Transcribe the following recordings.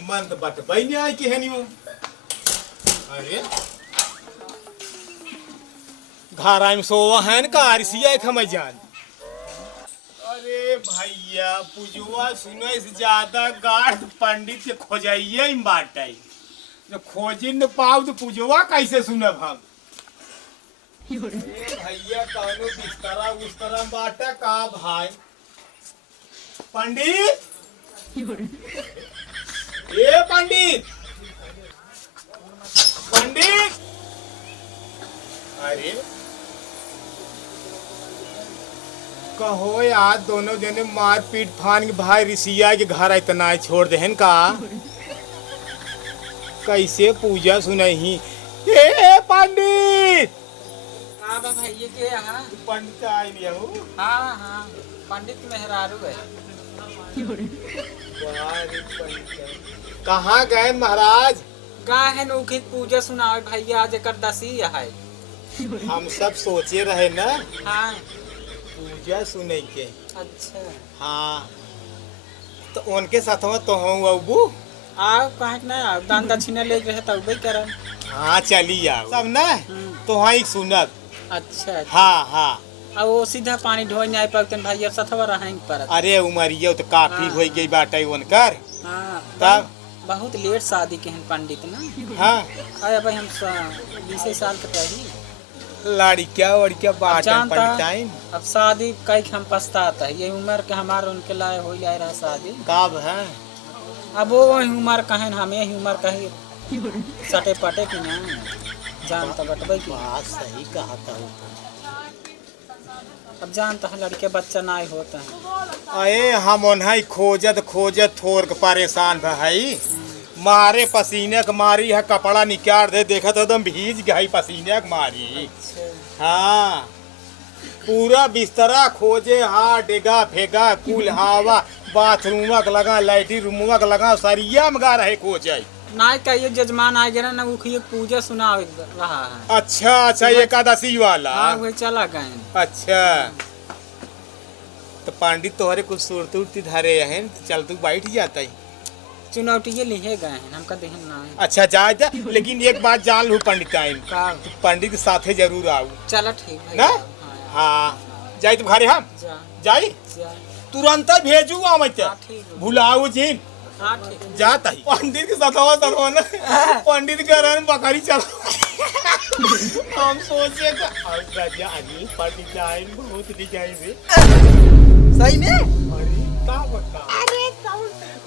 मन तो बतबई नहीं आई केहनी हो। अरे घर आइम सोवा है न कारसिया खमै जान। अरे भैया पूजवा सुनो से ज्यादा गाढ़ पंडित के खोजाइए बाटे। जो खोजी न पाओ तो पूजवा कैसे सुनब हम। भैया कौनो बिस्तरा उस्तरा बाटा का भाई पंडित। ए पंडित पंडित। अरे कहो यार दोनों जने मार पीट फान के भाई ऋषिया के घर इतना छोड़ देहन का। कैसे पूजा सुनही। ए पंडित। हाँ भैया के यहाँ पंडित आई नहीं हो। हाँ हाँ पंडित मेहरारू है। कहाँ गए महाराज। गा है नौखी पूजा सुनावे भैया आज कर दसी है। हम सब सोचे रहे ना हाँ पूजा सुने के। अच्छा हाँ तो उनके साथ में तो हूँ अबू। आओ कहाँ ना आओ दान दक्षिणा ले रहे तब भी करम। हाँ चली आओ सब ना तो वहाँ एक सुनब। अच्छा हाँ हाँ अब वो सीधा पानी ढोई नहीं पाते भैया सथवा रहेंगे पर। अरे उमरिया तो काफी हो गई बाटे उनकर। हाँ तब बहुत लेट शादी के हैं पंडित ना। हाँ अरे भाई हम 20 साल के पहले लड़किया वड़किया बाटे जानता पंडिताइन। अब शादी कई हम पछताता है ये उम्र के हमारे उनके लाए हो जाए रहा शादी। कब है अब वो उम्र कहें हमें ही उम्र कही सटे पटे की ना जानता बटबे की। बात सही कहा था। अब जानता है लड़के बच्चा ना होता है। अरे हम उन्हें खोजत खोजत थोर के परेशान भाई। मारे पसीने के मारी है कपड़ा निकाल दे देखा तो एकदम भीज गई पसीने के मारी। हाँ पूरा बिस्तरा खोजे हाँ डेगा फेगा कुल हवा बाथरूम लगा लाइटिंग रूम लगा सरिया मगा रहे खोजे। ना कहिए जजमान आ गया ना उखिए पूजा सुना रहा है। अच्छा अच्छा एकादशी वाला। हाँ वही चला गए। अच्छा तो पंडित तोहरे कुछ सूरत उरती धरे है चल तू बैठ जाता है। चुनौती लिए गए हैं हमका देहन ना है। अच्छा जा जा लेकिन एक बात जान लू पंडिताइन पंडित के साथे जरूर आओ। चला ठीक है ना। हाँ जाई तो घरे हम जाई तुरंत भेजू भुलाऊ जी। हाँ ठीक जाता ही पंडित के साथ ना पंडित करन बकरी चला। हम सोचे पंडिताइन बहुत डिजाइन से सही में। अरे का बता। अरे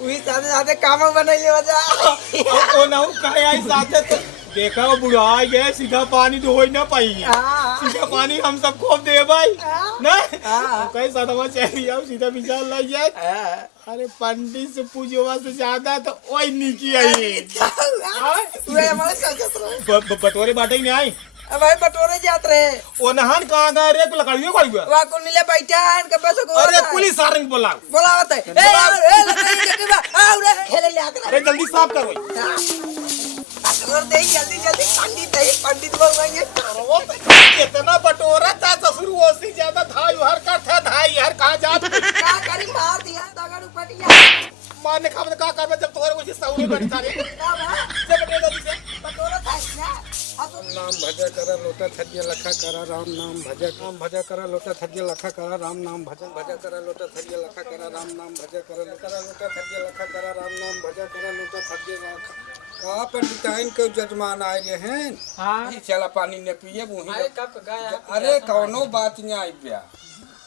वही साथे साथे काम बनैले वजा। ओ ना कहे आई साथे तो देखा वो बुढ़ा गए सीधा पानी तो हो ही ना पाई। सीधा पानी हम सब खूब दे भाई ना कहीं साथ चाहिए आओ सीधा विचार लग जाए। अरे पंडित से पूजवा से ज्यादा तो वही निकी आई। बटोरे बाटे ही नहीं आई। अब भाई बटोरे जात रहे। ओ नहान कहाँ गए रे लकड़ियों कोई हुआ। वहाँ कुल मिले बैठा है इनके पास को। अरे पुलिस सारंग बोला बोलावत है। ए यार ए लकड़ी के बा आओ रे खेले ले आकर। अरे जल्दी साफ करो। बटोर दे जल्दी जल्दी पंडित बोलवाएंगे। कितना बटोरा था ससुर वो से ज्यादा धाई हर का था धाई हर कहाँ जा क्या करी मार दिया दगड़ उपटिया। मारने का मतलब क्या कर जब तोहरे कुछ सौरे बैठा रे जब बटे जल्दी से बटोरा था ना। नाम भजा करा लोटा थजिया लखा करा राम नाम भजा करा लोटा थजिया लखा करा राम नाम भजा करा लोटा थजिया लखा करा राम नाम भजा करा लोटा थजिया लखा करा राम नाम भजा करा लोटा थजिया लखा। कहाँ पंडिताइन के जजमान आए गए हैं। हाँ चला पानी ने पिए अरे कब गया। अरे कौनो बात नहीं आई गया।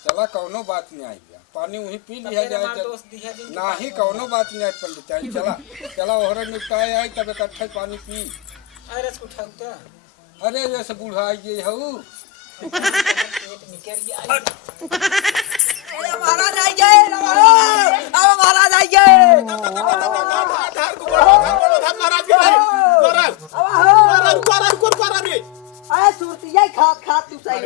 चला कौनो बात नहीं आई गया पानी वही पी लिया जाए ना ही कौनो बात नहीं आई पंडिताइन। चला चला ओहरा निपटाए आई तब इकट्ठा पानी पी। अरे उठाता अरे जैसे बूढ़ा आई हूँ महाराज आई गए। अब महाराज आई गए। अरे सुरतिया खा तू सही।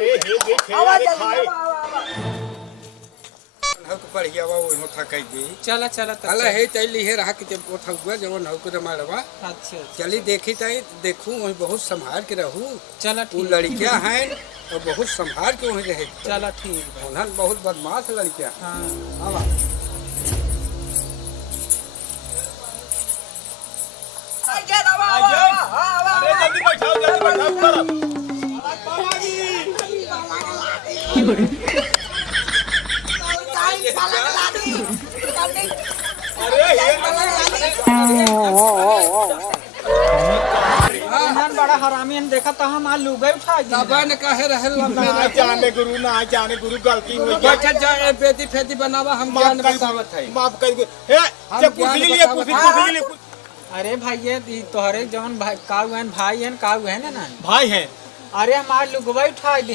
बढ़िया बा वो थक गई। चला चला अला है तैली है रहा कि वो थक गया जब नौ को मारवा। अच्छा चली देखी तई देखूं वही बहुत संभाल के रहूं। चला वो ठीक लड़कियां हैं और बहुत संभाल के वहीं रहे। चला ठीक उन्हन बहुत बदमाश लड़कियां। हाँ हाँ अरे जल्दी बैठाओ करब। इन्हन बड़ा हरामी ने देखा तो हम लुगाई उठा दी दबन कहे रहे लम्बे ना जाने गुरु गलती हो गई। बैठ जाए बेटी फेती बनावा हम ज्ञान बतावत है माफ कर हे हम कुर्सी ज्ञान लिए बतावत कुर्सी लिए अरे भाई तोहरे जवन भाई काऊ हन भाई हन काऊ है ना भाई हैं। अरे हमार लुगवाई उठा दी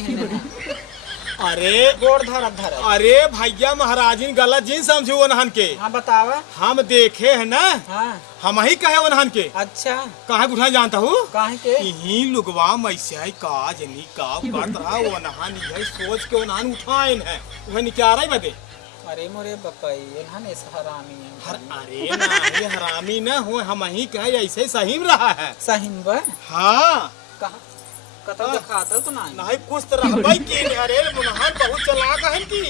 अरे गोड़ धरत अरे भैया महाराजिन गलत जिन समझू वनहन के। हाँ बतावा हम देखे है ना हाँ हम ही कहे वनहन के अच्छा कहा गुठा जानता हूँ काहे के यही लुगवा मैसे का जनी का करत रहा वनहन यही सोच के वनहन उठाइन है वह निकारा ही बदे। अरे मोरे बपाई इन्हन ऐसा हरामी है अरे ना ये हरामी न हो हम ही कहे ऐसे सही में रहा है। सही बा हाँ कहा कतौ दिखाता तो नहीं नहीं कुछ तो रहबै की। अरे मुनहन बहुत चलाक है की।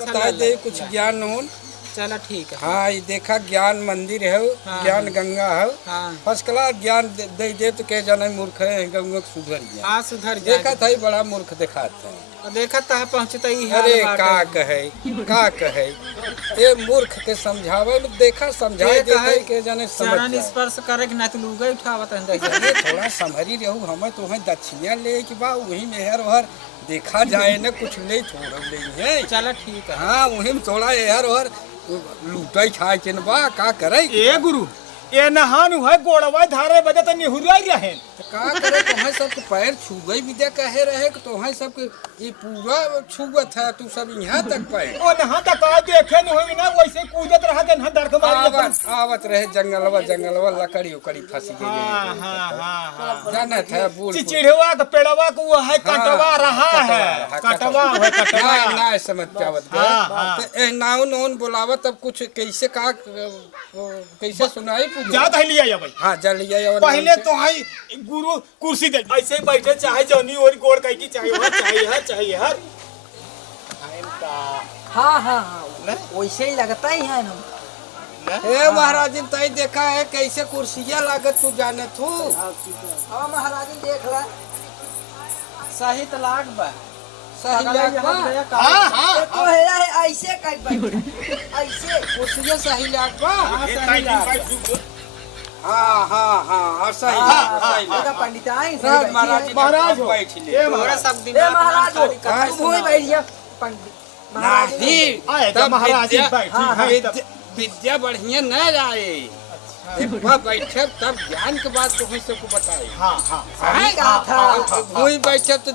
बता दे कुछ ज्ञान हो। चला ठीक है हाँ ये देखा ज्ञान मंदिर है हाँ। ज्ञान गंगा है हाँ फर्स्ट क्लास ज्ञान दे तो के जाने मूर्ख है गंगा सुधर गया। हाँ सुधर जाए देखा था बड़ा मूर्ख दिखाते हैं। देखा था पहुँचता ही अरे का कहे ये मूर्ख के समझावे में देखा समझाए देते के जाने समझ चरण जाए। स्पर्श करे कि ना तो लुगाई उठावत है अरे थोड़ा संभरी रहू हमें तुम्हें दक्षिणा ले कि बा वही मेहर वहर देखा जाए न कुछ ले छोड़ ले है। चला ठीक है हाँ वही में थोड़ा एहर वहर लूटाई खाए के न बा का करे ए गुरु ए नहान है गोड़वा धारे बजे तो निहुराई रहे तो का करे तुम्हें सबके पैर छुगई विद्या कहे रहे कि तुम्हें सबके ये पूरा छुगत है तू सब यहाँ तक पैर ओ नहा तक का देखे न होई ना वैसे कूदत रहा के न डर के मारे। आवत रहे जंगलवा लकड़ी उकड़ी फंस गई। हां हां हां जाना था बूढ़ चिड़वा के पेड़वा को वो है कटवा रहा है कटवा है कटवा ना समझ पावत हाँ। तो ए नाउ नोन बुलावत तब कुछ कैसे का कैसे सुनाई पूछ जात है लिया या भाई। हाँ जा लिया और पहले तो है गुरु कुर्सी दे ऐसे ही बैठे चाहे जौनी और गोड़ कहीं की चाहिए हर हाँ हाँ हाँ वैसे ही लगता ही है ना। हे महाराज तई देखा है कैसे कुर्सियां लागत तू जाने तू। हाँ महाराज देख ला सही तलाक बा सही लाग बा हाँ हाँ तो है ऐसे कई बार ऐसे कुर्सियां सही लाग बा हाँ हाँ सही पूरा पंडित आई महाराज हो। बैठ ले ए तोरा सब दिन ए महाराज हो हाँ, तुम वही बैठ जा पंडित महाराज हो। नहीं आए तो तब महाराज जी विद्या- बैठी हाँ, है तब। विद्या बढ़िया न आए एक बार बैठे तब ज्ञान के बात तुम्हें सबको बताए। हाँ हाँ सही कहा था। वही बैठे तो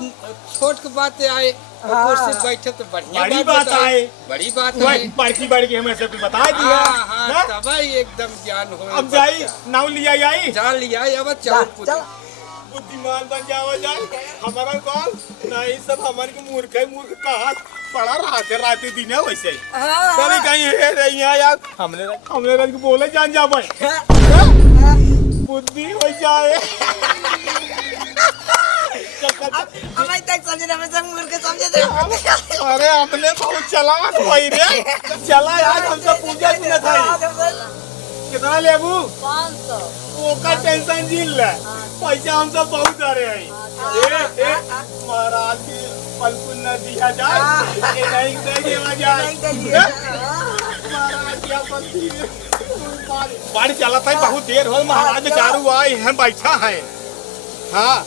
छोट के बात आए और हाँ। कुर्सी बैठे तो बढ़िया बड़ी बात आए। बड़ी बात वही आए। बढ़ती बढ़ के हमें सब बता दिया हाँ हाँ ना? तब ही एकदम ज्ञान हो। अब जाई नाव लिया जाई जा लिया अब चाउर पूजा चल बुद्धिमान बन जावा जाए हमारा कॉल नहीं सब हमारे को मूर्ख कहा पड़ा रहा के रात दिन है वैसे ही हाँ, कभी हाँ। कहीं है रही है यार हमने रंग बोले जान जा भाई बुद्धि हो जाए हमें तक समझे ना हमें सब मूर्ख समझे थे अरे हमने बहुत चालाक भाई रे चला यार हमसे पूजा की था कितना लेबू 500 ओकर टेंशन झील ले पैसा हम सब बहुत आ रहे हैं ए महाराज की पलकुन न दिया जाए ये नहीं दे देवा जाए महाराज क्या पति बाड़ी चला था बहुत देर हो महाराज बेचारू आए हैं बैठा है हाँ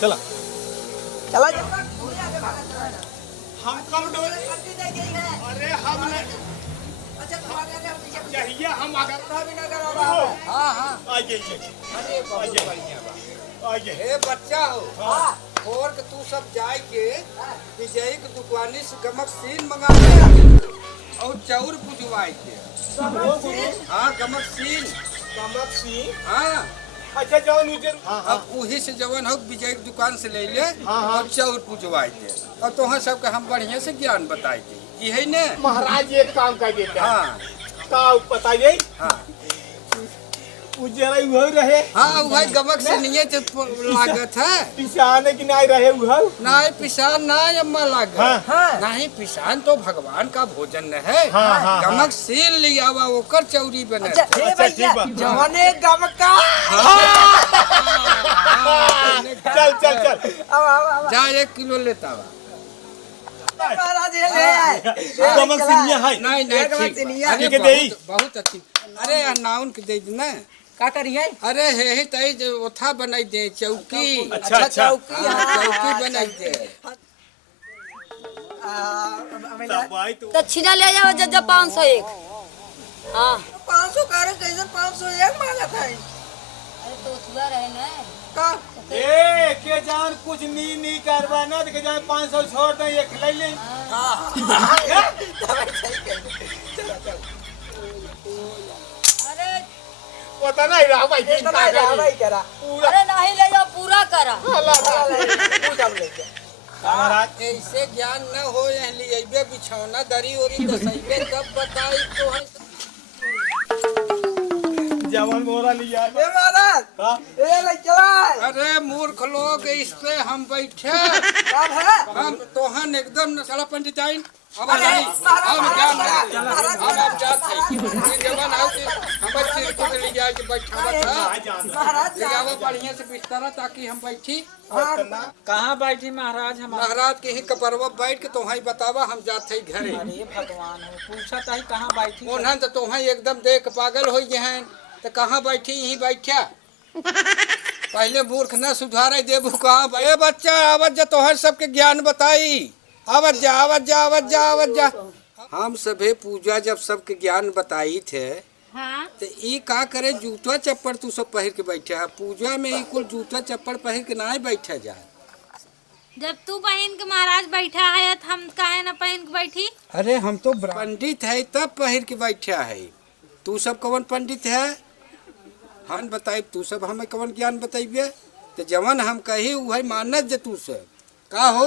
चला चला हम कम डोले अरे हम चाहिए हम हाँ हाँ आइए अरे बहुत बढ़िया बा। आइए हे बच्चा हो और के तू सब जाए के विजय की दुकानी से गमक सीन मंगा ले और चाउर पुजवाए के। हाँ गमक सीन कमक सिंह हाँ अच्छा जाओ नीचे हाँ अब वही से जवन हो विजय की दुकान से ले ले हाँ, हाँ। और चाउर पुजवाए के और तुहाँ सबके हम बढ़िया से ज्ञान बताए के यही ने। महाराज एक काम कर देते हैं हाँ का बताइए हाँ उजरा उहर रहे हाँ वही गमक से नहीं लागत है पिसाने की नहीं रहे उहर नहीं पिसान ना अम्मा लागत हाँ। नहीं पिसान तो भगवान का भोजन है हाँ, हाँ, गमक सील लिया हुआ ओकर चौरी बने अच्छा हे अच्छा, भैया ठीक बा। जवाने गमका चल चल चल अब जा 1 किलो लेता हुआ महाराज ये ले आए गमक सिनिया है नहीं नहीं गमक ठीक से नहीं बा। है। अरे ठीक है, देई। बहुत अच्छी अरे नाउन के दे ना का करिए अरे हे तई जो ओथा बनाई दे चौकी अच्छा अच्छा चौकी हाँ, चौकी बनाई दे दवाई तो तो छिना ले जाओ जब 501 हाँ 500 करे कैसे 501 मांगा था अरे तो उतवा रहे ना का ए के जान कुछ नी करवा ना के जान 500 छोड़ दे एक ले ले अरे पता नहीं रहा भाई इतना भाई करा अरे नहीं ले जाओ पूरा करा महाराज ऐसे ज्ञान न हो लिए बिछौना दरी ओरी कसैबे कब बताई तो है जवान मोरा लिया ए महाराज हाँ? ए ले चला अरे मूर्ख लोग इस पे हम बैठे कब है हम तोहन एकदम नसला पंडिताइन अब अरे, नहीं हम महाराज, ज्ञान महाराज, हम अब जात है ये जवान आओ कि हम सिर को ले जाए के बैठावा था महाराज ले जाओ बढ़िया से बिस्तरा ताकि हम बैठी कहाँ बैठी महाराज हम महाराज के ही कपरवा बैठ के तोहाई बतावा हम जात है घरे अरे भगवान हो पूछा था कहाँ बैठी उन्हन तो तोहाई एकदम देख पागल हो गए हैं तो कहाँ बैठी यहीं बैठा पहले मूर्ख न सुधारे देबू कहाँ भाई बच्चा आवत जा तोहर सबके ज्ञान बताई आवत जा आवत जा आवत जा आवत जा हम सभे पूजा जब सबके ज्ञान बताई थे हाँ तो ई का करे जूता चप्पल तू सब पहिर के बैठा है पूजा में ही कुल जूता चप्पल पहिर के ना बैठा जाए जब तू पहन के महाराज बैठा है तो हम काहे ना पहन के बैठी अरे हम तो पंडित है तब पहिर के बैठा है तू सब कौन पंडित है हम बताई तू सब हमें कौन ज्ञान बताइए तो जवन हम कही वही मानत जे तू सब का हो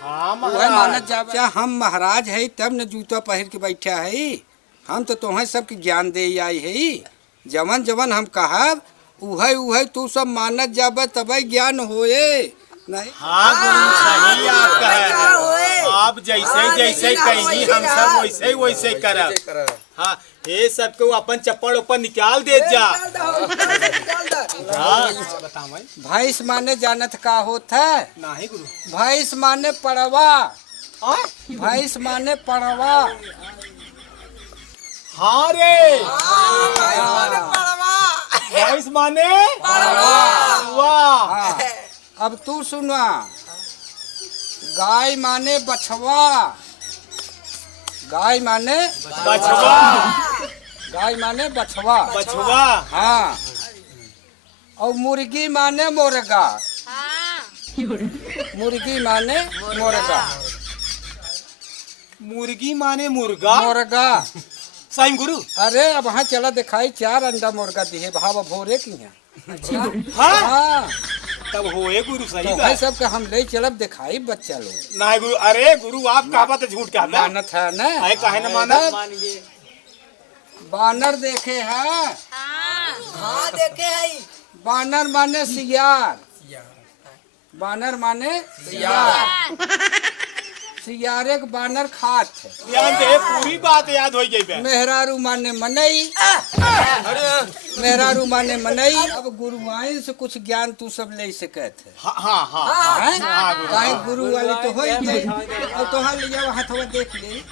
हाँ वही मानत जा हम महाराज है तब न जूता पहिर के बैठा है हम तो तुम्हें सबके ज्ञान दे आई है जवन जवन हम कहब उहे उहे तू सब मानत जाब तब ज्ञान होए नहीं हाँ गुरु सही आपका है आप जैसे जैसे कहीं हम सब वैसे वैसे करब हाँ ये सबको अपन चप्पल ऊपर निकाल दे जा हाँ भैंस माने जानत का होता नहीं गुरु भैंस माने पड़वा भैंस माने पड़वा हाँ रे भैंस माने वाह हाँ, अब तू सुना गाय माने बछवा गाय माने बछवा गाय माने बछवा बछवा हाँ और मुर्गी माने मुर्गा हाँ मुर्गी माने मुर्गा मुर्गी माने मुर्गा मुर्गा सही गुरु अरे अब हाँ चला दिखाई 4 अंडा मुर्गा दिए भाव भोरे की हैं हाँ हाँ तब होए गुरु सही तो बात है सबके हम ले चलब दिखाई बच्चा लोग नहीं गुरु अरे गुरु आप का बात झूठ कहता मानत है ना है काहे न माना बानर देखे हैं हाँ हाँ देखे है बानर माने सियार बानर माने सियार सियारे के बानर खात है ध्यान दे पूरी बात याद हो गई बे मेहरारू माने मनई मेहरारू माने मनई अब गुरुआइन से कुछ ज्ञान तू सब ले सकत है हाँ हाँ हाँ हैं? काहे गुरु वाले तो हो ही गए और तोहार लिया हाथवा देख ले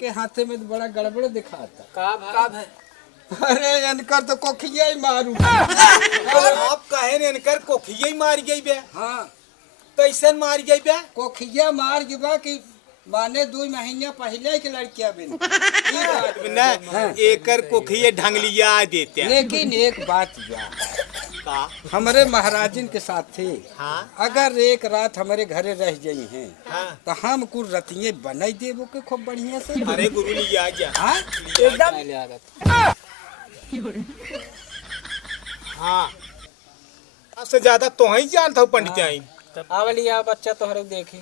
के हाथे में तो बड़ा गड़बड़ दिखाता कब है अरे इनकर तो कोखिया ही मारू आप कहे ने इनकर कोखिया ही मार गई बे हाँ कैसे मार गई बे कोखिया मार गिबा कि माने 2 महीने पहले के लड़किया बिन न एकर कोखिया ढंग लिया देते हैं लेकिन एक बात या का हमारे महाराजिन के साथ थे हाँ अगर एक रात हमारे घरे रह जाई हैं हाँ तो हम कुछ रतिये बनाई देबो के खूब बढ़िया से अरे गुरु लिया जा हाँ एकदम हाँ सबसे ज्यादा तो ही जानता हूँ पंडित आई आवलिया बच्चा तोहरे देखी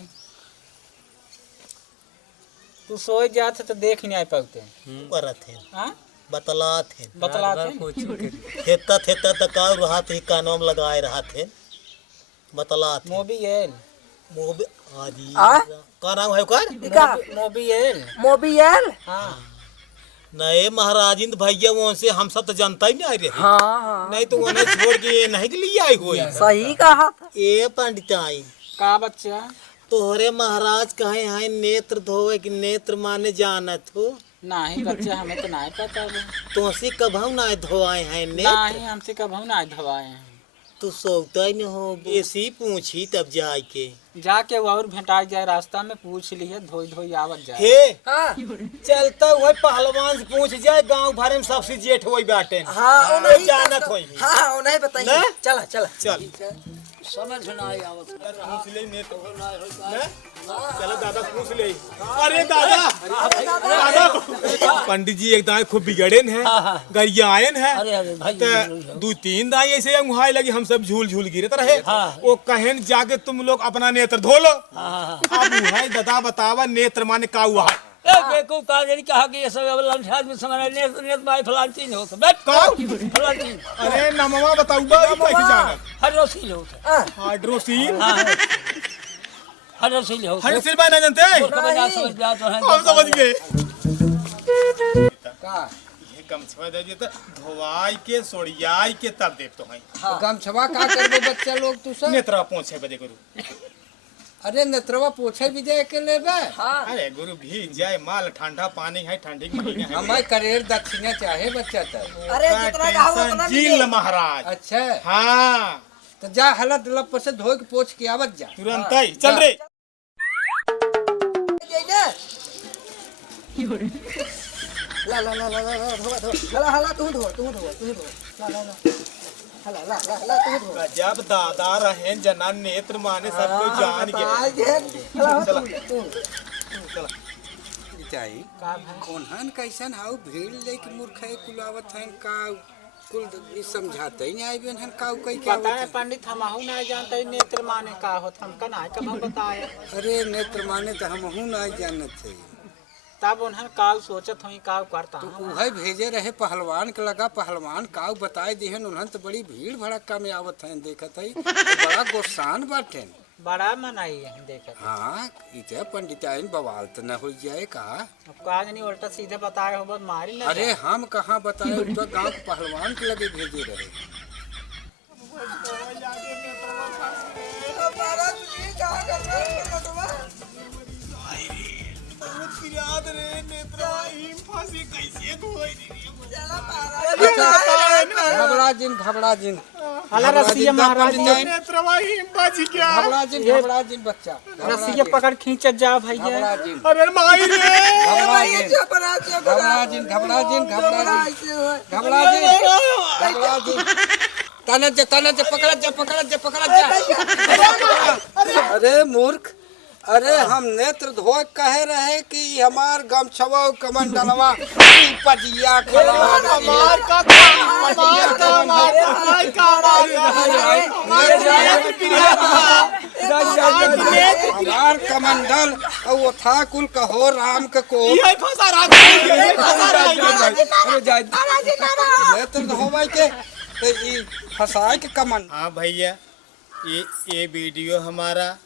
तू सोए जात तो देख ही नहीं पाते करत है हाँ बतलाथे बतलाते थेता थेता तकाव रहा थे कानों में लगाए रहा थे बतलाथे मोबियल मोबे आदि आ? का नाम है कर का मोबियल मोबियल हाँ नए महाराजिंद भैया वहाँ से हम सब तो जानता ही नहीं आए रहे हाँ हाँ नहीं तो उन्हें छोड़ के ये नहीं के लिए आई हुई सही कहा था ए पंडिताई का बच्चा तोहरे महाराज कहे हैं नेत्र धोवे कि नेत्र माने जानत हो नहीं बच्चा हमें तो नहीं पता बे। तुमसे कभू ना धोआए हैं नेत्र नहीं हमसे कभी नहीं धवाए हैं तू सोचता ही नहीं हो ऐसी पूछी तब जाए के जाके वो और भेंटा जाए रास्ता में पूछ लिए धोई धोई आवत जाए हे हाँ चलता हुआ पहलवान से पूछ जाए गांव भर में सबसे जेठ हुई बाटे हाँ नहीं जानत होई हाँ नहीं बताइए ना? चला चला चल समझ ना आई आवत पूछ ले नेत्र ना? चलो दादा पूछ ले अरे दादा दादा पंडित जी एक दाएं खूब बिगड़ेन है गरियायन है तो दो तीन दाई ऐसे मुहाई लगी हम सब झूल झूल गिरे रहे वो कहन जाके तुम लोग अपना नेत्र धो लो अब मुहाई दादा बतावा नेत्र माने का हुआ है बेको काजरी कहा कि ये सब अब लंठाज में समझ नेत नेत भाई फलान चीज हो बैठ का फलान चीज अरे नमवा बताऊबा कैसे जाना हाइड्रोसिल हो हाइड्रोसील हाइड्रोसिल हो हाइड्रोसील बाय ना जानते उसको बजा समझ जा तो है हम समझ गए का ये गमछवा दे दिए तो धोवाई के सोड़ियाई के तब देव तो है गमछवा का करबे बच्चा लोग तू सब नेत्रा पहुंचे बजे गुरु अरे नेत्रवा पोछे भी जाए के लेबे अरे गुरु भीग जाए माल ठंडा पानी है ठंडी के महीने है हमारे करेर दक्षिणा चाहे बच्चा तक अरे जितना कहा उतना जिल महाराज अच्छा हाँ तो जा हलत लप से धो के पोछ के आवत जा तुरंत ही चल रे ला ला ला ला ला ला धो धो हला हला तू धो ला ला ला हला ला ला ला तू धो जब दादा रहे जना नेत्र माने सब कोई जान गए चाहिए कोनहन कैसन हाउ भीड़ लेके मूर्ख है कुलावत है का कुल ई समझाते ही नहीं आई बेन का कई क्या पता है पंडित हम नहीं जानते नेत्र माने का होत हमका नहीं कभी बताया अरे नेत्र माने तो हम हूं नहीं जानत थे तब उन्हें काल सोचत हुई काव करता तो वही भेजे रहे पहलवान के लगा पहलवान काव बताए दिहन उन्हन तो बड़ी भीड़ भड़क्का में आवत है देखत है तो बड़ा गोसान बाटे बड़ा मनाई है देखत हाँ इते पंडिताइन बवाल तो न हो जाए का अब काज नहीं उल्टा सीधे बताए हो मारी ना अरे हम कहाँ बताए तो गांव के पहलवान के लगे भेजे रहे घबरा जिन हला रस्सी महाराज घबरा जिन बच्चा रस्सी पकड़ खींचत जा भैया घबरा जिन अरे माई रे घबरा जिन तना जे पकड़ जा अरे मूर्ख अरे हम नेत्र धो कहे रहे कि हमार गमछवा कमंडलवा पजिया हमार कमंडल और वो था कुल कहो राम के को नेत्र धोवे के तो ई फसाए के कमंड। हाँ भैया ये वीडियो हमारा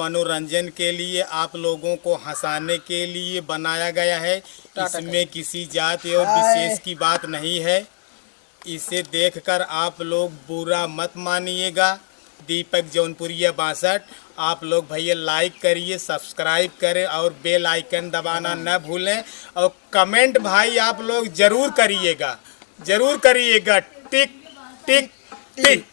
मनोरंजन के लिए आप लोगों को हंसाने के लिए बनाया गया है इसमें किसी जाति और विशेष की बात नहीं है इसे देखकर आप लोग बुरा मत मानिएगा दीपक जौनपुरिया 62 आप लोग भैया लाइक करिए सब्सक्राइब करें और बेल आइकन दबाना न भूलें और कमेंट भाई आप लोग जरूर करिएगा टिक टिक टिक